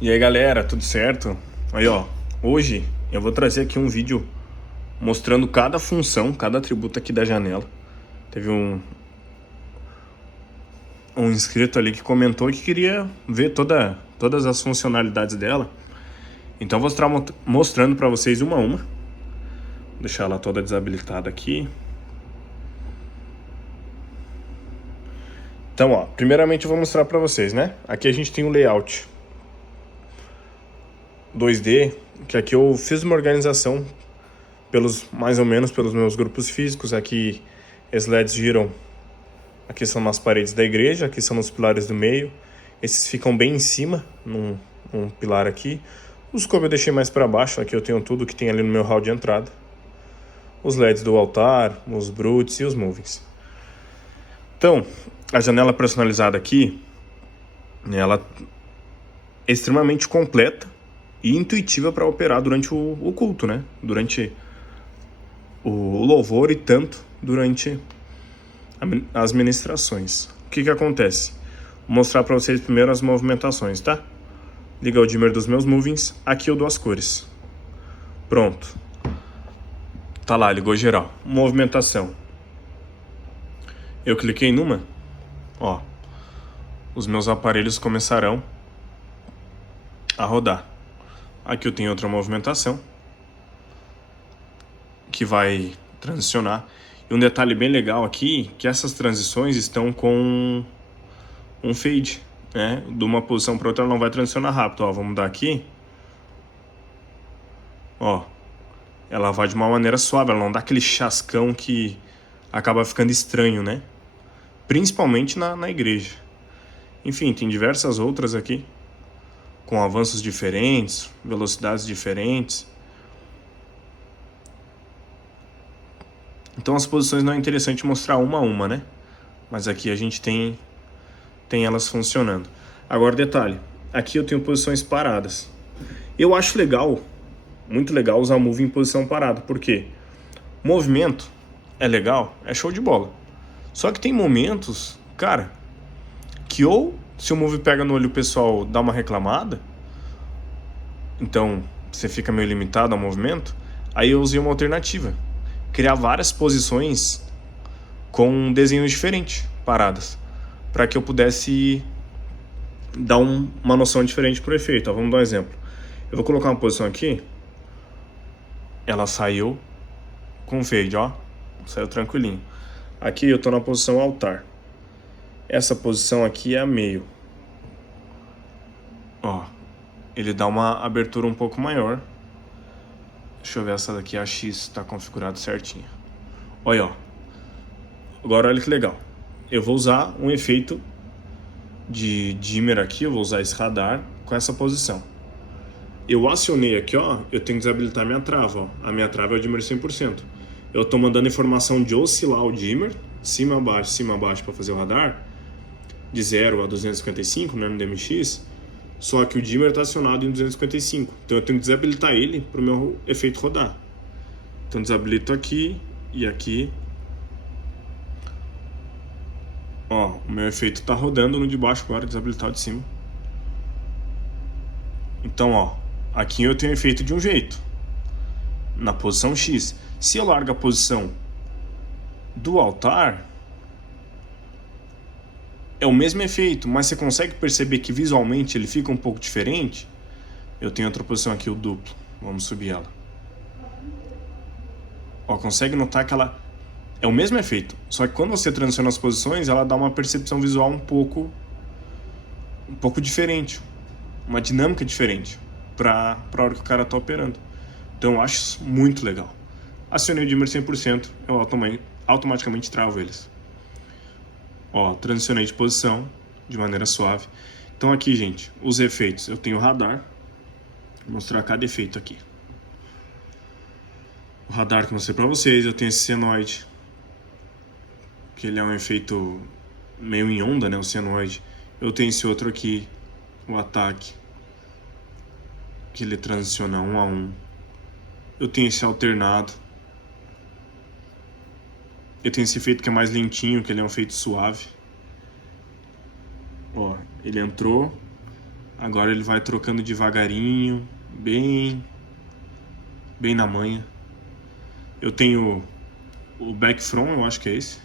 E aí galera, tudo certo? Aí ó, hoje eu vou trazer aqui um vídeo mostrando cada função, cada atributo aqui da janela. Teve um inscrito ali que comentou que queria ver todas as funcionalidades dela. Então eu vou estar mostrando para vocês uma a uma. Vou deixar ela toda desabilitada aqui. Então ó, primeiramente eu vou mostrar para vocês, né? Aqui a gente tem um layout 2D, que aqui eu fiz uma organização mais ou menos pelos meus grupos físicos. Aqui esses LEDs giram. Aqui são nas paredes da igreja, aqui são nos pilares do meio. Esses ficam bem em cima, num pilar aqui. Os cubos eu deixei mais para baixo, aqui eu tenho tudo que tem ali no meu hall de entrada. Os LEDs do altar, os brutes e os movings. Então, a janela personalizada aqui, ela é extremamente completa e intuitiva para operar durante o culto, né? Durante o louvor e tanto durante as ministrações. O que acontece? Vou mostrar para vocês primeiro as movimentações, tá? Liga o dimmer dos meus movings, aqui eu dou as cores. Pronto. Tá lá, ligou geral. Movimentação. Eu cliquei numa, ó, os meus aparelhos começarão a rodar. Aqui eu tenho outra movimentação que vai transicionar. E um detalhe bem legal aqui, que essas transições estão com um fade, né? De uma posição para outra ela não vai transicionar rápido. Ó, vamos mudar aqui. Ó, ela vai de uma maneira suave, ela não dá aquele chascão que acaba ficando estranho, né? Principalmente na igreja. Enfim, tem diversas outras aqui, com avanços diferentes, velocidades diferentes. Então as posições não é interessante mostrar uma a uma, né? Mas aqui a gente tem elas funcionando. Agora detalhe, aqui eu tenho posições paradas. Eu acho legal, muito legal usar move em posição parada, porque movimento é legal, é show de bola. Só que tem momentos, cara, que ou se o move pega no olho o pessoal dá uma reclamada, então você fica meio limitado ao movimento. Aí eu usei uma alternativa, criar várias posições com um desenho diferente, paradas, para que eu pudesse dar uma noção diferente pro efeito. Ó, vamos dar um exemplo. Eu vou colocar uma posição aqui, ela saiu com fade, ó, saiu tranquilinho. Aqui eu tô na posição altar. Essa posição aqui é a meio. Ó, ele dá uma abertura um pouco maior. Deixa eu ver essa daqui, a X está configurado certinho. Olha, ó. Agora olha que legal. Eu vou usar um efeito de dimmer aqui, eu vou usar esse radar com essa posição. Eu acionei aqui, ó, eu tenho que desabilitar minha trava, ó. A minha trava é o dimmer 100%. Eu tô mandando informação de oscilar o dimmer, cima a baixo para fazer o radar, de 0 a 255, né, no DMX. Só que o dimmer está acionado em 255, então eu tenho que desabilitar ele para o meu efeito rodar. Então desabilito aqui e aqui. Ó, o meu efeito está rodando no de baixo agora, desabilitar o de cima. Então, ó, aqui eu tenho efeito de um jeito, na posição X. Se eu largo a posição do altar, é o mesmo efeito, mas você consegue perceber que visualmente ele fica um pouco diferente? Eu tenho outra posição aqui, o duplo. Vamos subir ela. Ó, consegue notar que ela é o mesmo efeito, só que quando você transiciona as posições, ela dá uma percepção visual um pouco diferente, uma dinâmica diferente para a hora que o cara está operando. Então eu acho isso muito legal. Acionei o dimmer 100%, eu automaticamente travo eles. Ó, transicionei de posição de maneira suave. Então aqui, gente, os efeitos. Eu tenho o radar. Vou mostrar cada efeito aqui. O radar que eu mostrei pra vocês. Eu tenho esse senoide, que ele é um efeito meio em onda, né, o senoide. Eu tenho esse outro aqui, o ataque, que ele transiciona 1 a 1. Eu tenho esse alternado. Eu tenho esse efeito que é mais lentinho, que ele é um efeito suave. Ó, ele entrou, Agora ele vai trocando devagarinho, bem na manha. Eu tenho o back from, eu acho que é esse.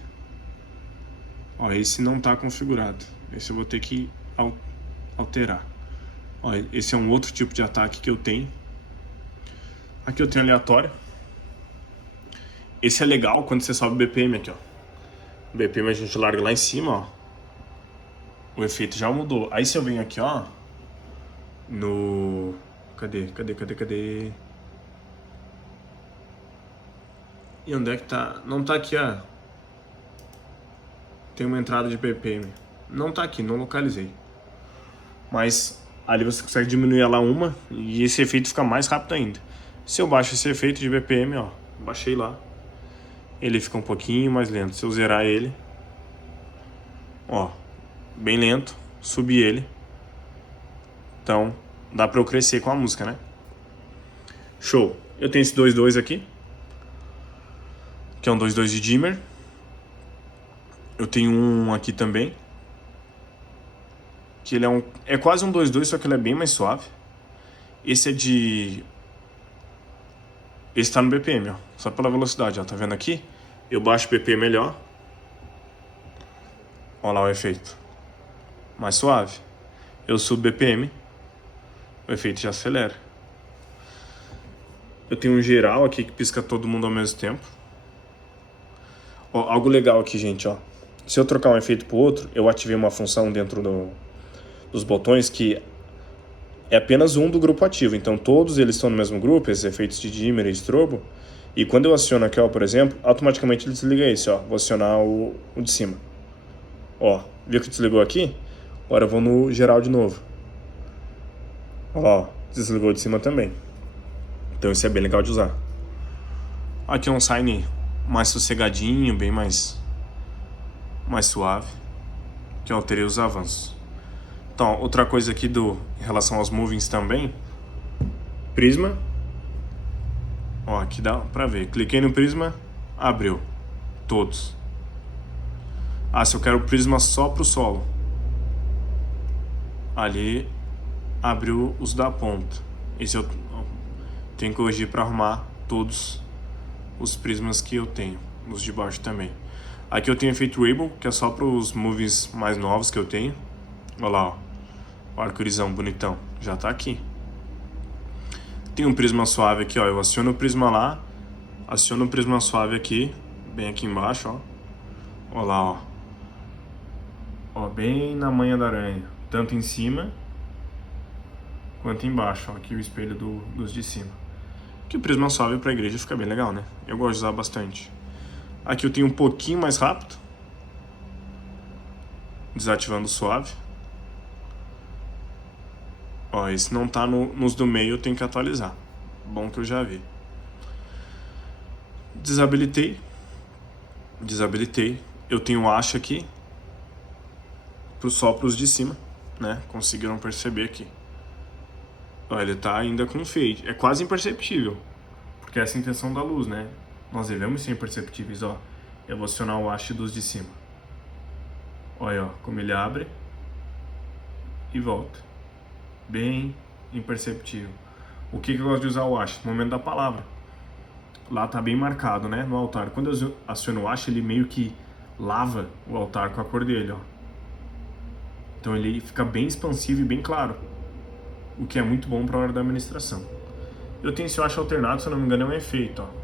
Ó, esse não tá configurado. Esse eu vou ter que alterar. Ó, esse é um outro tipo de ataque que eu tenho. Aqui eu tenho aleatório. Esse é legal quando você sobe o BPM aqui, ó. O BPM a gente larga lá em cima, ó. O efeito já mudou. Aí se eu venho aqui, ó, no... Cadê? E onde é que tá? Não tá aqui, ó. Tem uma entrada de BPM. Não tá aqui, não localizei. Mas ali você consegue diminuir ela uma e esse efeito fica mais rápido ainda. Se eu baixo esse efeito de BPM, ó, baixei lá, ele fica um pouquinho mais lento. Se eu zerar ele, ó, bem lento, subir ele. Então, dá pra eu crescer com a música, né? Show. Eu tenho esse 2.2 aqui, que é um 2.2 de dimmer. Eu tenho um aqui também, que ele é quase um 2.2, só que ele é bem mais suave. Esse é de... Esse tá no BPM, ó, só pela velocidade, ó, tá vendo aqui? Eu baixo o BPM melhor. Olha lá o efeito. Mais suave. Eu subo BPM, o efeito já acelera. Eu tenho um geral aqui que pisca todo mundo ao mesmo tempo. Ó, algo legal aqui, gente, ó. Se eu trocar um efeito pro outro, eu ativei uma função dentro dos botões que é apenas um do grupo ativo. Então todos eles estão no mesmo grupo, esses efeitos de dimmer e strobo. E quando eu aciono aqui, ó, por exemplo, automaticamente ele desliga esse, ó. Vou acionar o de cima. Ó, viu que desligou aqui? Agora eu vou no geral de novo. Ó, desligou de cima também. Então isso é bem legal de usar. Aqui é um sine mais sossegadinho, bem mais suave, que eu alterei os avanços. Então, outra coisa aqui em relação aos movings também, prisma. Ó, aqui dá pra ver. Cliquei no prisma, abriu todos. Ah, se eu quero o prisma só pro solo, ali abriu os da ponta. Esse eu tenho que corrigir para arrumar todos os prismas que eu tenho, os de baixo também. Aqui eu tenho efeito Rainbow, que é só para os movies mais novos que eu tenho. Olha lá, ó, o arco-írisão bonitão, já tá aqui. Tem um prisma suave aqui, ó, eu aciono o prisma lá, aciono o prisma suave aqui, bem aqui embaixo, ó. Olha lá, ó. Ó, bem na manha da aranha, tanto em cima quanto embaixo, ó, aqui o espelho dos de cima. Que o prisma suave para a igreja fica bem legal, né? Eu gosto de usar bastante. Aqui eu tenho um pouquinho mais rápido, desativando o suave. Ó, esse não tá nos do meio, eu tenho que atualizar. Bom que eu já vi. Desabilitei. Eu tenho um acho aqui, só pros de cima, né? Conseguiram perceber aqui. Ó, ele tá ainda com fade. É quase imperceptível, porque essa é a intenção da luz, né? Nós devemos ser imperceptíveis, ó. Eu vou acionar o hash dos de cima. Olha, ó, como ele abre e volta. Bem imperceptível. O que eu gosto de usar o hash? No momento da palavra. Lá tá bem marcado, né? No altar. Quando eu aciono o hash, ele meio que lava o altar com a cor dele, ó. Então ele fica bem expansivo e bem claro, o que é muito bom para a hora da administração. Eu tenho esse hash alternado, se eu não me engano, é um efeito, ó.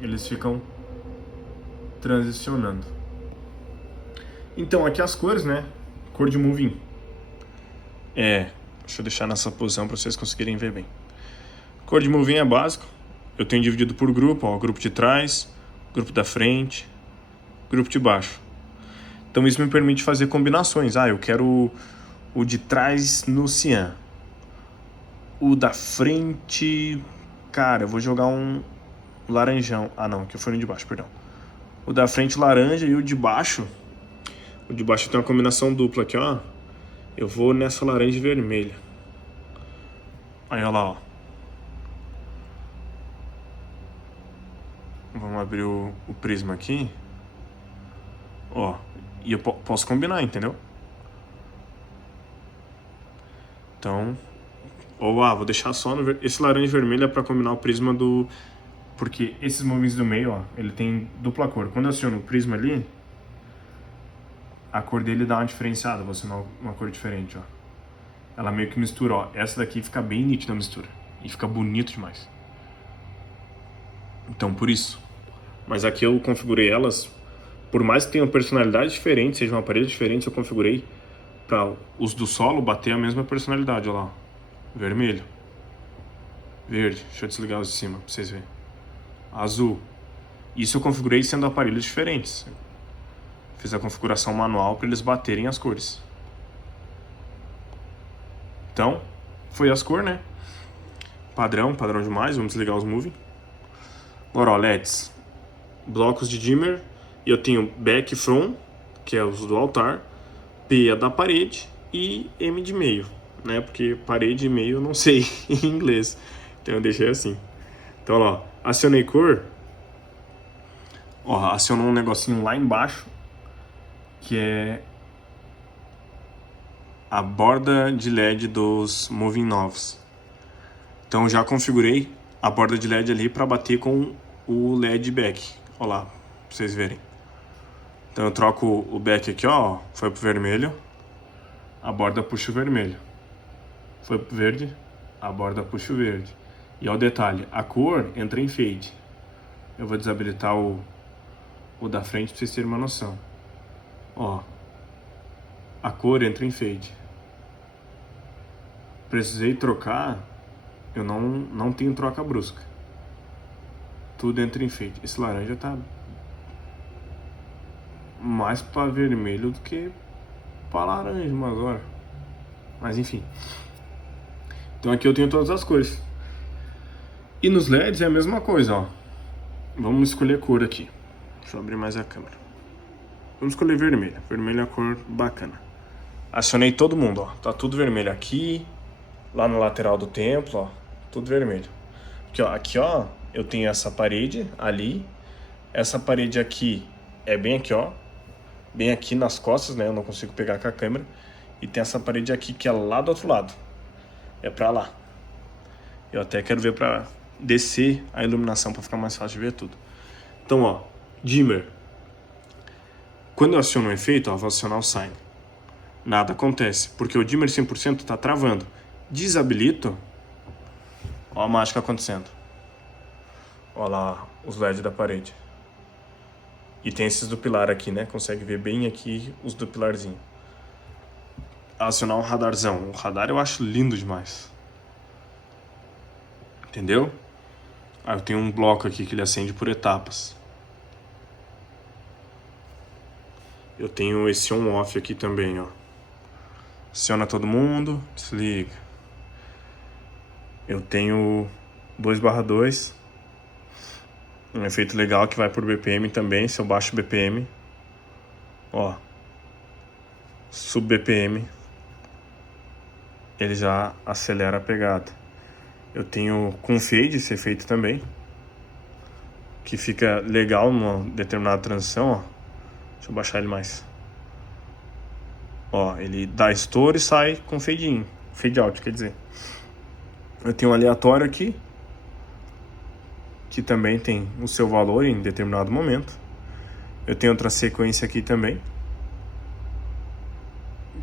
Eles ficam transicionando. Então aqui as cores, né? Cor de moving. Deixa eu deixar nessa posição para vocês conseguirem ver bem. Cor de moving é básico. Eu tenho dividido por grupo, ó, grupo de trás, grupo da frente, grupo de baixo. Então isso me permite fazer combinações. Ah, eu quero o de trás no cian. O da frente, cara, eu vou jogar um laranjão. Ah não, que foi no de baixo, perdão. O da frente laranja e o de baixo tem uma combinação dupla aqui, ó. Eu vou nessa laranja e vermelha. Aí, olha lá, ó. Vamos abrir o prisma aqui. Ó, e eu posso combinar, entendeu? Então, vou deixar só no esse laranja e vermelho é para combinar o prisma do... Porque esses movimentos do meio, ó, ele tem dupla cor. Quando eu aciono o prisma ali, a cor dele dá uma diferenciada, vou acionar uma cor diferente, ó. Ela meio que mistura, ó. Essa daqui fica bem nítida a mistura. E fica bonito demais. Então, por isso. Mas aqui eu configurei elas, por mais que tenham personalidades diferentes, sejam aparelhos diferentes, eu configurei para os do solo bater a mesma personalidade, ó lá. Vermelho. Verde. Deixa eu desligar os de cima pra vocês verem. Azul. Isso eu configurei sendo aparelhos diferentes. Fiz a configuração manual para eles baterem as cores. Então, foi as cores, né? Padrão demais. Vamos desligar os moving. Agora, ó, LEDs. Blocos de dimmer. E eu tenho back e front, que é os do altar. P é da parede. E M de meio, né? Porque parede e meio eu não sei em inglês. Então eu deixei assim. Então, ó, acionei cor. Ó, acionou um negocinho lá embaixo, que é a borda de LED dos moving novos. Então já configurei a borda de LED ali para bater com o LED back. Ó lá, pra vocês verem. Então eu troco o back aqui, ó, foi pro vermelho, a borda puxa o vermelho. Foi pro verde, a borda puxa o verde. E ó o detalhe, a cor entra em fade. Eu vou desabilitar o da frente pra vocês terem uma noção. Ó, a cor entra em fade. Precisei trocar, eu não tenho troca brusca. Tudo entra em fade. Esse laranja tá mais para vermelho do que para laranja uma agora. Mas enfim. Então aqui eu tenho todas as cores. E nos LEDs é a mesma coisa, ó. Vamos escolher cor aqui. Deixa eu abrir mais a câmera. Vamos escolher vermelho. Vermelho é a cor bacana. Acionei todo mundo, ó. Tá tudo vermelho aqui. Lá no lateral do templo, ó. Tudo vermelho. Aqui, ó, eu tenho essa parede ali. Essa parede aqui é bem aqui, ó. Bem aqui nas costas, né? Eu não consigo pegar com a câmera. E tem essa parede aqui que é lá do outro lado. É pra lá. Eu até quero ver pra descer a iluminação pra ficar mais fácil de ver tudo. Então, ó, dimmer. Quando eu aciono o efeito, ó, vou acionar o sign. Nada acontece, porque o dimmer 100% tá travando. Desabilito. Ó a mágica acontecendo. Ó lá os LEDs da parede. E tem esses do pilar aqui, né? Consegue ver bem aqui os do pilarzinho. Acionar um radarzão. O radar eu acho lindo demais. Entendeu? Eu tenho um bloco aqui que ele acende por etapas. Eu tenho esse on-off aqui também, ó. Aciona todo mundo, desliga. Eu tenho 2/2. Um efeito legal que vai por BPM também, se eu baixo o BPM. Ó. Sub BPM. Ele já acelera a pegada. Eu tenho com fade esse efeito também. Que fica legal numa determinada transição, ó. Deixa eu baixar ele mais. Ó, ele dá estouro e sai com fade in. Fade out, quer dizer. Eu tenho um aleatório aqui. Que também tem o seu valor em determinado momento. Eu tenho outra sequência aqui também.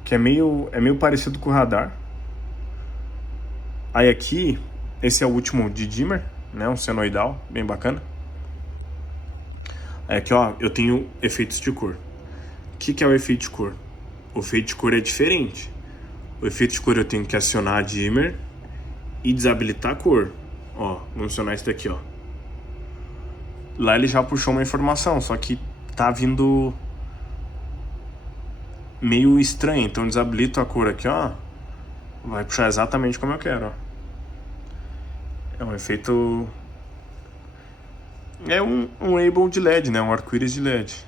Que é meio parecido com o radar. Aí aqui, esse é o último de dimmer, né? Um senoidal, bem bacana. Aí aqui, ó, eu tenho efeitos de cor. O que é o efeito de cor? O efeito de cor é diferente. O efeito de cor eu tenho que acionar a dimmer e desabilitar a cor. Ó, vamos acionar isso daqui, ó. Lá ele já puxou uma informação, só que tá vindo meio estranho. Então desabilito a cor aqui, ó. Vai puxar exatamente como eu quero, ó. É um efeito... É um rainbow de LED, né? Um arco-íris de LED.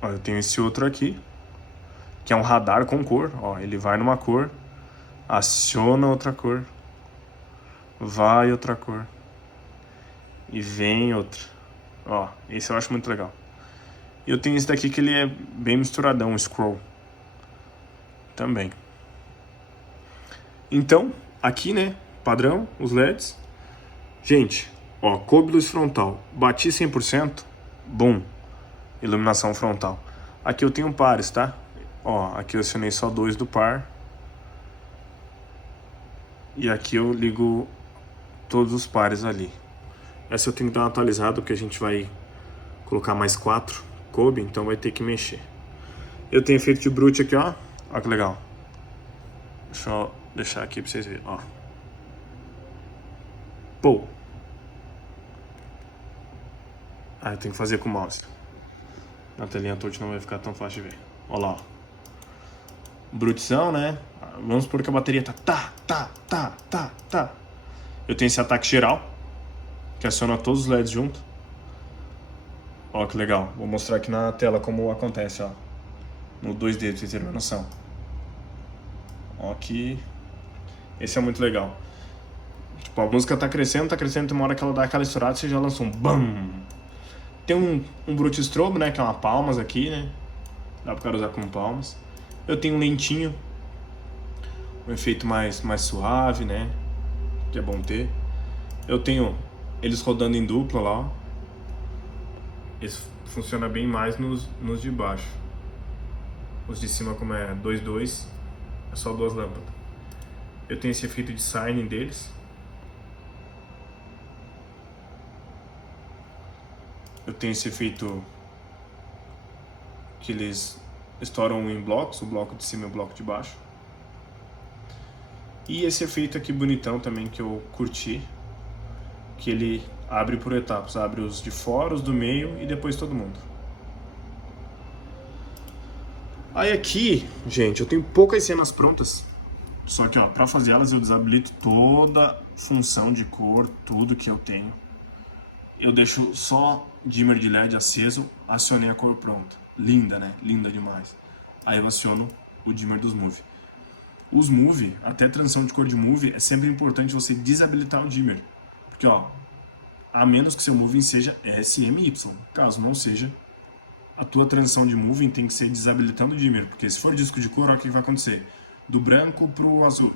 Ó, eu tenho esse outro aqui, que é um radar com cor. Ó, ele vai numa cor, aciona outra cor, vai outra cor e vem outra. Ó, esse eu acho muito legal. E eu tenho esse daqui que ele é bem misturadão, scroll. Também. Então, aqui, né, padrão, os LEDs. Gente, ó, coube luz frontal, bati 100%, bom, iluminação frontal. Aqui eu tenho pares, tá? Ó, aqui eu acionei só 2 do par. E aqui eu ligo todos os pares ali. Essa eu tenho que dar uma atualizada, porque a gente vai colocar mais 4 coube, então vai ter que mexer. Eu tenho efeito de brute aqui, ó. Ó que legal. Deixa eu deixar aqui pra vocês verem, ó. Pô. Ah, eu tenho que fazer com o mouse. Na telinha touch não vai ficar tão fácil de ver. Ó lá, ó. Brutezão, né? Vamos supor que a bateria tá. Eu tenho esse ataque geral, que aciona todos os LEDs junto. Ó que legal. Vou mostrar aqui na tela como acontece, ó. No 2D, pra vocês terem uma noção. Ó aqui. Esse é muito legal. Tipo, a música tá crescendo, tem uma hora que ela dá aquela estourada, você já lança um BAM! Tem um Brute Strobe, né, que é uma palmas aqui, né? Dá pro cara usar como palmas. Eu tenho um lentinho, um efeito mais suave, né? Que é bom ter. Eu tenho eles rodando em dupla lá, ó. Esse funciona bem mais nos de baixo. Os de cima, como é 2-2, é só 2 lâmpadas. Eu tenho esse efeito de signing deles. Eu tenho esse efeito que eles estouram em blocos, o bloco de cima e o bloco de baixo. E esse efeito aqui bonitão também que eu curti, que ele abre por etapas, abre os de fora, os do meio e depois todo mundo. Aí aqui, gente, eu tenho poucas cenas prontas, só que ó, pra fazer elas eu desabilito toda função de cor, tudo que eu tenho. Eu deixo só dimmer de LED aceso, acionei a cor pronta. Linda, né? Linda demais. Aí eu aciono o dimmer dos Move. Os Move, até transição de cor de Move, é sempre importante você desabilitar o dimmer. Porque, ó, a menos que seu Moving seja SMY. Caso não seja, a tua transição de Moving tem que ser desabilitando o dimmer. Porque se for disco de cor, olha o que vai acontecer. Do branco pro azul.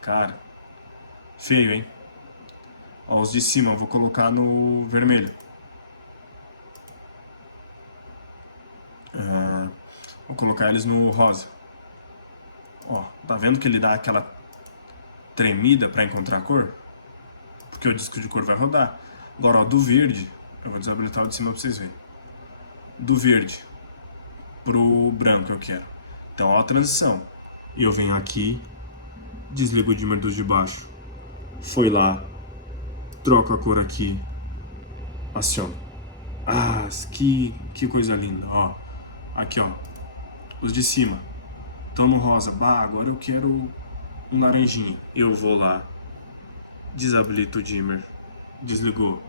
Cara, feio, hein? Ó, os de cima eu vou colocar no vermelho. Vou colocar eles no rosa. Ó, tá vendo que ele dá aquela tremida para encontrar a cor? Porque o disco de cor vai rodar. Agora, ó, do verde, eu vou desabilitar o de cima para vocês verem. Do verde pro branco eu quero. Então, ó a transição. E eu venho aqui, desligo o dimmer dos de baixo. Foi lá, troco a cor aqui, aciono. Ah, que coisa linda, ó. Aqui, ó, os de cima estão no rosa. Bah, agora eu quero um laranjinha. Eu vou lá, desabilito o dimmer, desligou,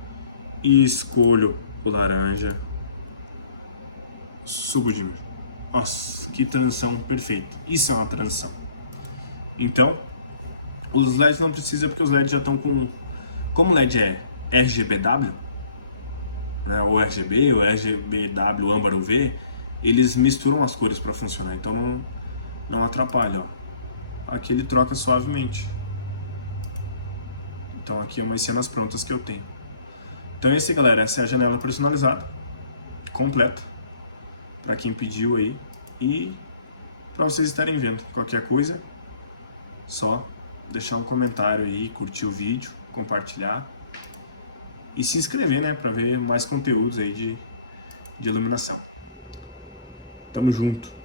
e escolho o laranja, subo o dimmer. Nossa, que transição perfeita. Isso é uma transição. Então, os LEDs não precisa, porque os LEDs já estão com... Como o LED é RGBW, né, ou RGB, ou RGBW, âmbar ou V, eles misturam as cores para funcionar, então não atrapalha, ó. Aqui ele troca suavemente. Então aqui é umas cenas prontas que eu tenho. Então esse, galera, essa é a janela personalizada, completa, para quem pediu aí, e para vocês estarem vendo. Qualquer coisa, só deixar um comentário aí, curtir o vídeo, compartilhar e se inscrever, né, para ver mais conteúdos aí de iluminação. Tamo junto.